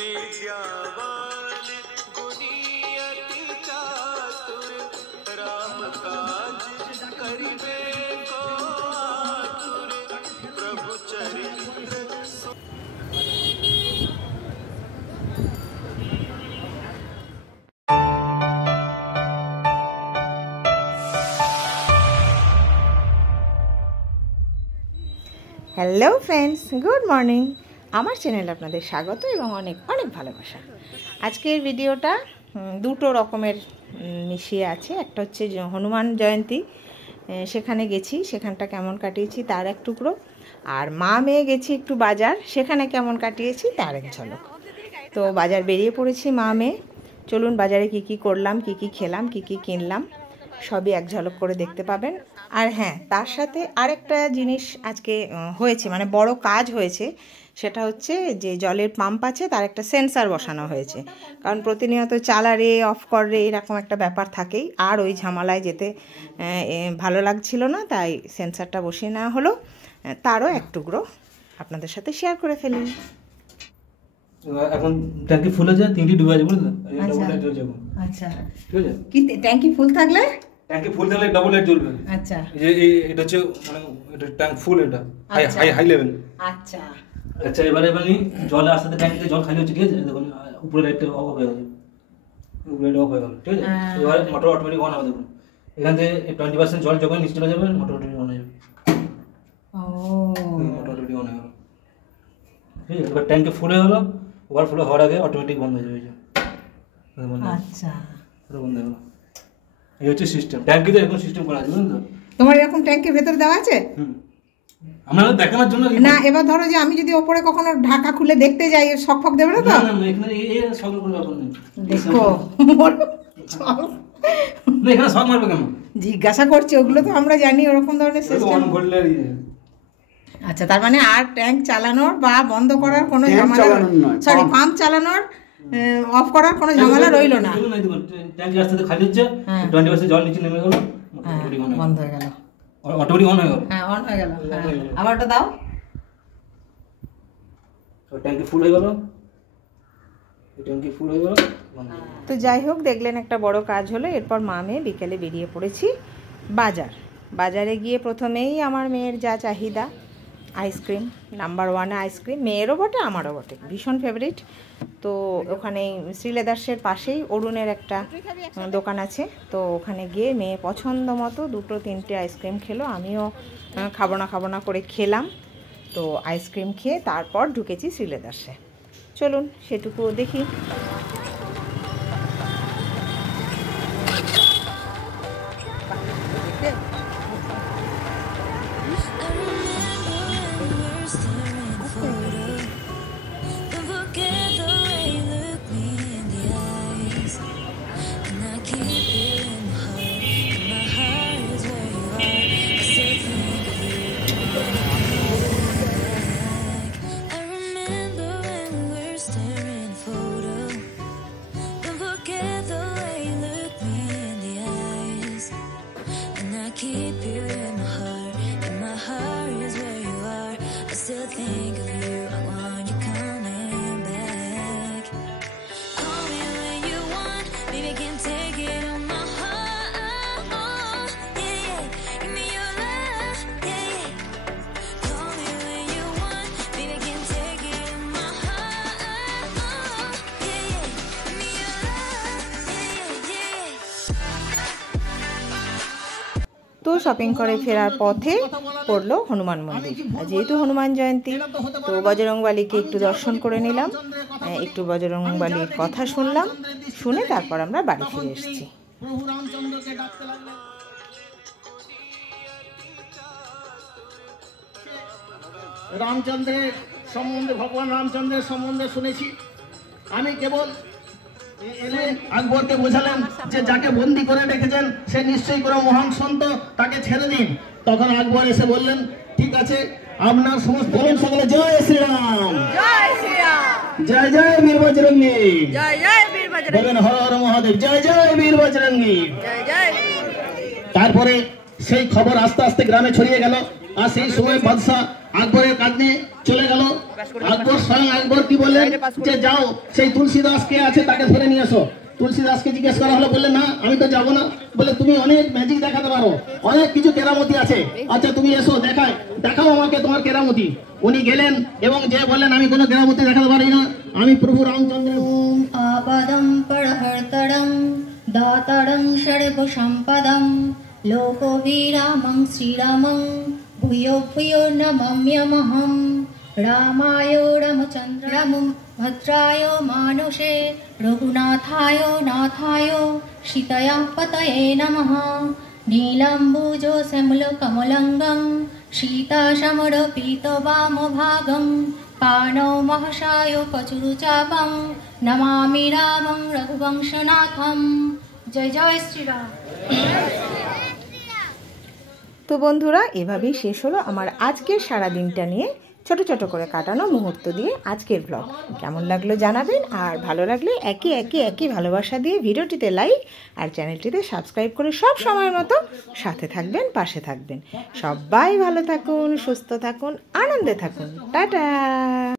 विद्यावान गुणी अति चातुर राम काज करिबे को आतुर प्रभु चरित्र। Hello friends, good morning. আমার চ্যানেলে আপনাদের স্বাগত এবং অনেক অনেক ভালোবাসা। আজকের ভিডিওটা দুটো রকমের মিশিয়ে আছে। একটা হচ্ছে হনুমান জয়ন্তী, সেখানে গেছি, সেখানটা কেমন কাটিয়েছি তার এক টুকরো। আর মা মেয়ে গেছি একটু বাজার, সেখানে কেমন কাটিয়েছি তার এক ঝলক। তো বাজার বেরিয়ে পড়েছি মা মেয়ে। চলুন বাজারে কি কি করলাম, কি কি খেলাম, কি কি কিনলাম সবই এক ঝলক করে দেখতে পাবেন। আর হ্যাঁ, তার সাথে আরেকটা জিনিস আজকে হয়েছে, মানে বড় কাজ হয়েছে। সেটা হচ্ছে যে জলের পাম্প আছে, তার একটা সেন্সার বসানো হয়েছে। কারণ প্রতিনিয়ত চালারে অফ করে এরকম একটা ব্যাপার থাকেই, আর ওই ঝামেলায় যেতে ভালো লাগছিল না, তাই সেন্সারটা বসিয়ে নেওয়া হলো। তারও এক টুকরো আপনাদের সাথে শেয়ার করে ফেলি। এখন ট্যাঙ্কি ফুল আছে, 3টি ডুবে আছে, বুঝলেন? আচ্ছা, ঠিক আছে। কি ট্যাঙ্কি ফুল থাকলে? ট্যাঙ্কি ফুল থাকলে ডাবল লাইট জ্বলবে। আচ্ছা, এটা হচ্ছে মানে এটা ট্যাঙ্ক ফুল, এটা হাই লেভেল। আচ্ছা আচ্ছা, এবারে জল আসতে ট্যাঙ্কিতে জল খালি হচ্ছে, ঠিক আছে? দেখুন উপরে লাইটটা অফ হয়ে গেছে, উপরে লাইট অফ হয়ে গেল, ঠিক আছে? এবারে মোটর অটোমেটিক অন হবে। দেখুন এখান থেকে 20% জল যখন নিচে চলে যাবে মোটর অটোমেটিক অন হয়ে যাবে। মোটর অটোমেটিক অন হয়ে গেল, ঠিক আছে? এবার ট্যাঙ্কি ফুল হয়ে গেল, ওভারফ্লো হওয়ার আগে অটোমেটিক বন্ধ হয়ে যাবে। আচ্ছা, বন্ধ হয়ে গেল। এই হচ্ছে সিস্টেম, ট্যাঙ্কিতে এরকম সিস্টেম করা আছে, বুঝলেন তো? তোমার এরকম ট্যাঙ্কির ভেতর দেওয়া আছে? আমরা দেখানোর জন্য না। এবার ধরো যে আমি যদি ওপরে কখনো ঢাকা খুলে দেখতে যাই, শক ফক দেবে না তো? না না, এখানে এই সকল কোনো ব্যাপার নেই। দেখো না, এখানে শক মারবে কেন? জিজ্ঞাসা করছি, ওগুলো তো আমরা জানি ওরকম ধরনের সিস্টেম। আচ্ছা, তার মানে আর ট্যাঙ্ক চালানোর বা বন্ধ করার কোনো ঝামেলা, সরি পাম্প চালানোর অফ করার কোনো ঝামেলা রইলো না। ট্যাঙ্ক রাস্তাতে খালি হচ্ছে, 20% জল নিচে নেমে গেল, বন্ধ হয়ে গেল, অটোমেটিক অন হয়ে গেল। হ্যাঁ, অন হয়ে গেল। আবার ওটা দাও। ট্যাঙ্কি ফুল হয়ে গেল, ট্যাঙ্কি ফুল হয়ে গেল। তো যাই হোক, দেখলেন একটা বড় কাজ হলো। এরপর মা মেয়ে বিকেলে বেরিয়ে পড়েছি বাজারে গিয়ে প্রথমেই আমার মেয়ের যা চাহিদা, আইসক্রিম, নাম্বার 1 আইসক্রিম, মেয়েরও বটে আমারও বটে, ভীষণ ফেভারিট। তো ওখানে শ্রীলেদার্সের পাশেই অরুণের একটা দোকান আছে, তো ওখানে গিয়ে মেয়ে পছন্দ মতো 2-3টে আইসক্রিম খেলো। আমিও খাবো না করে খেলাম। তো আইসক্রিম খেয়ে তারপর ঢুকেছি শ্রীলেদার্সে। চলুন সেটুকু দেখি। তো শপিং করে ফেরার পথে পড়লো হনুমান মন্দির। যেহেতু হনুমান জয়ন্তী, তো বজরংবলীকে একটু দর্শন করে নিলাম, একটু বজরংবলীর কথা শুনলাম, শুনে তারপর আমরা বাড়ি ফিরে এসেছি। রামচন্দ্রের সম্বন্ধে, ভগবান রামচন্দ্রের সম্বন্ধে শুনেছি আমি। কেবল এলেন, আকবরকে বোঝালেন যে যাকে বন্দি করে রেখেছেন সে নিশ্চয়ই কোনো মহান সন্ত, তাকে ছেড়ে দিন। তখন আকবর এসে বললেন, ঠিক আছে, আপনার সমস্ত সকলে জয় শ্রীরাম, জয় শ্রীরাম, জয় জয় বীর বজরঙ্গী, জয় জয় বীর বজরঙ্গী, বলেন হর হর মহাদেব, জয় জয় বীর বজরঙ্গী, জয় জয়। তারপরে সেই খবর আস্তে আস্তে গ্রামে ছড়িয়ে গেল। আর সেই সময় বাদশা আকবরের কাঁধে চলে গেল। আকবর স্বয়ং আকবর কি বললেন যে যাও সেই তুলসীদাস কে আছে তাকে ধরে নিয়ে এসো। তুলসীদাসকে জিজ্ঞেস করা হলো, বললেন না আমি তো যাবো না। বলে তুমি অনেক ম্যাজিক দেখাতে পারো, অনেক কিছু কেরামতি আছে, আচ্ছা তুমি এসো দেখাও আমাকে তোমার কেরামতি। উনি গেলেন এবং যে বললেন আমি কোনো কেরামতি দেখাতে পারি না, আমি প্রভু রামচন্দ্র। आपदं परहर्तरं दातारं सर्वसम्पदं लोकविरामं श्रीरामं भूयो भूयो नमाम्यहं रामाय रामचन्द्राय भद्राय मानुषे रघुनाथाय नाथाय सीतया पतये नमः नीलाम्बुजो श्यामलकमलङ्गं सीताशमरपीतवामभागं पाणौ महसाय कचुरुचापं नमामि रामं रघुवंशनाथं। जय जय श्रीराम। তো বন্ধুরা, এভাবেই শেষ হলো আমার আজকের সারা দিনটা নিয়ে ছোট ছোট করে কাটানো মুহূর্ত দিয়ে আজকের ব্লগ। কেমন লাগলো জানাবেন, আর ভালো লাগলে একই ভালোবাসা দিয়ে ভিডিওটিতে লাইক আর চ্যানেলটিতে সাবস্ক্রাইব করে সব সময়ের মতো সাথে থাকবেন, পাশে থাকবেন। সবাই ভালো থাকুন, সুস্থ থাকুন, আনন্দে থাকুন। টাটা।